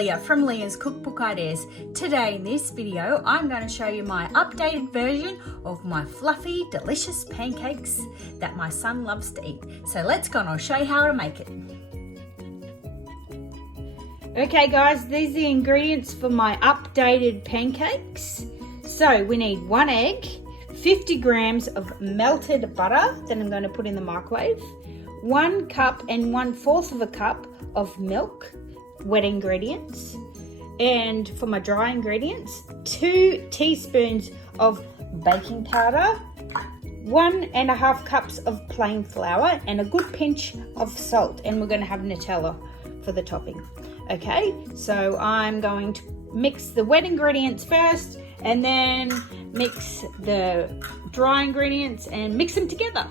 Leah from Leah's Cookbook Ideas. Today in this video, I'm going to show you my updated version of my fluffy, delicious pancakes that my son loves to eat. So let's go and I'll show you how to make it. Okay guys, these are the ingredients for my updated pancakes. So we need 1 egg, 50 grams of melted butter that I'm going to put in the microwave, 1 cup and 1/4 of a cup of milk, wet ingredients, and for my dry ingredients, 2 teaspoons of baking powder, 1.5 cups of plain flour, and a good pinch of salt. And we're going to have Nutella for the topping. Okay, so I'm going to mix the wet ingredients first and then mix the dry ingredients and mix them together.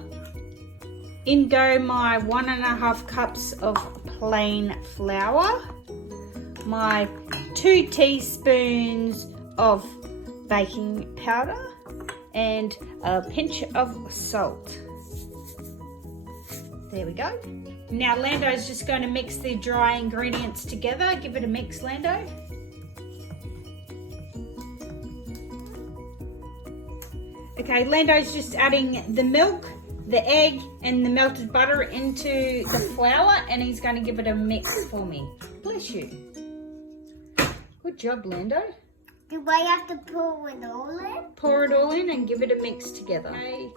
In go my 1.5 cups of plain flour, my 2 teaspoons of baking powder, and a pinch of salt. There we go. Now Lando's just going to mix the dry ingredients together. Give it a mix, Lando. Okay, Lando's just adding the milk, the egg, and the melted butter into the flour, and he's going to give it a mix for me. Bless you. Good job, Lando. Do I have to pour it all in? Pour it all in and give it a mix together. Okay.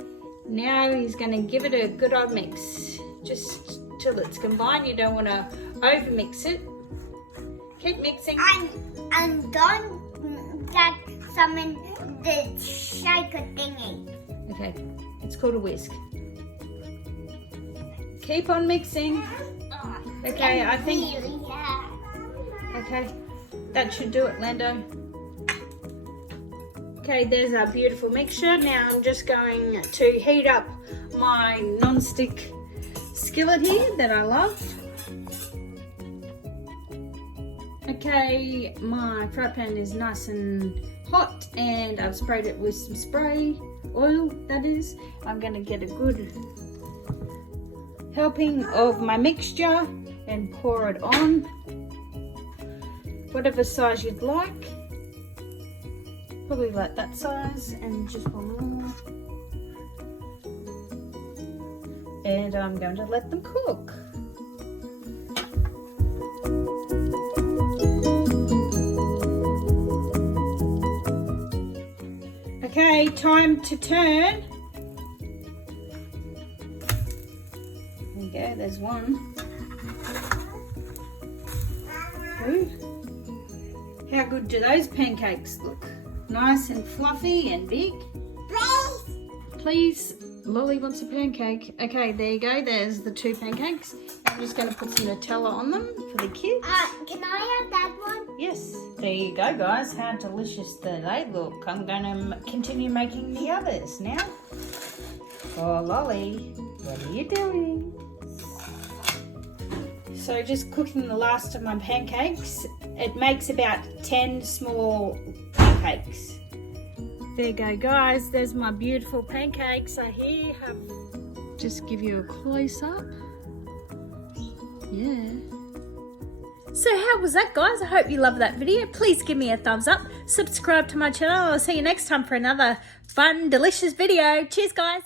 Now he's going to give it a good old mix, just till it's combined. You don't want to over mix it. Keep mixing. And don't get some in the shaker thingy. Okay, it's called a whisk. Keep on mixing. Okay, I think. Okay, that should do it, Lando. Okay, there's our beautiful mixture. Now I'm just going to heat up my non-stick skillet here that I love. Okay, my fry pan is nice and hot and I've sprayed it with some spray oil, that is. I'm going to get a good helping of my mixture and pour it on, whatever size you'd like. Probably like that size, and just one more. And I'm going to let them cook. Okay, time to turn. There you go, there's one. Ooh. How good do those pancakes look? Nice and fluffy and big. Please, Lolly wants a pancake. Okay, there you go. There's the 2 pancakes. I'm just going to put some Nutella on them for the kids. Can I have that one? Yes. There you go, guys. How delicious do they look. I'm going to continue making the others now. Oh, Lolly, what are you doing? So just cooking the last of my pancakes. It makes about 10 small pancakes. There you go, guys. There's my beautiful pancakes. I here have just give you a close up. Yeah. So how was that, guys? I hope you loved that video. Please give me a thumbs up. Subscribe to my channel. I'll see you next time for another fun, delicious video. Cheers, guys.